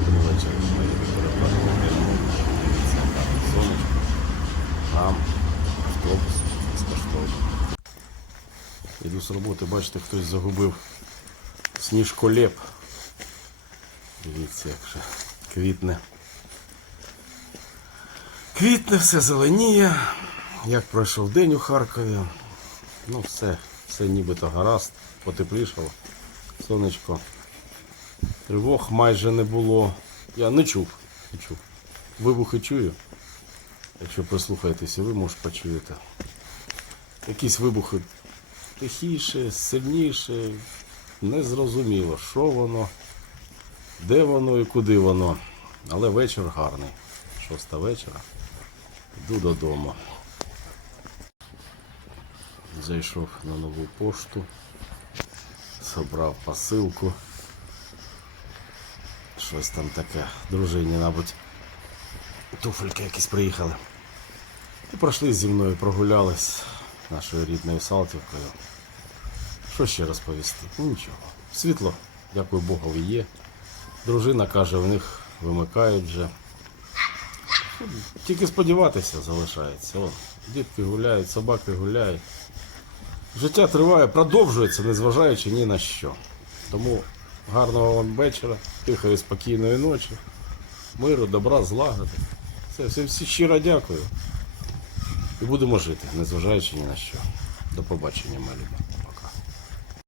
Добрий вечір. Ми переплатимо Дивіться, яка сонечко. Нам автобус безкоштовно. Іду з роботи, бачите, хтось загубив сніжколеп. Дивіться, як же квітне. Квітне, все зеленіє. Як пройшов день у Харкові. Ну, все, все нібито гаразд, потеплішало. Сонечко. Тривог майже не було. Я не чув. Не чув. Вибухи чую. Якщо прислухаєтеся, ви може почуєте. Якісь вибухи тихіше, сильніше. Незрозуміло, що воно, де воно і куди воно. Але вечір гарний. Шоста вечора. Йду додому. Зайшов на нову пошту. Собрав посилку. Щось там таке. Дружині, мабуть, туфельки якісь приїхали. І пройшли зі мною, прогулялись нашою рідною Салтівкою. Що ще розповісти? Ну нічого. Світло, дякую Богу, є. Дружина каже, в них вимикають вже. Тільки сподіватися залишається. О, дітки гуляють, собаки гуляють. Життя триває, продовжується, незважаючи ні на що. Тому гарного вам вечора, тихої, спокійної ночі, миру, добра, злагоди. Все, все, всі щиро дякую. І будемо жити, незважаючи ні на що. До побачення, любі.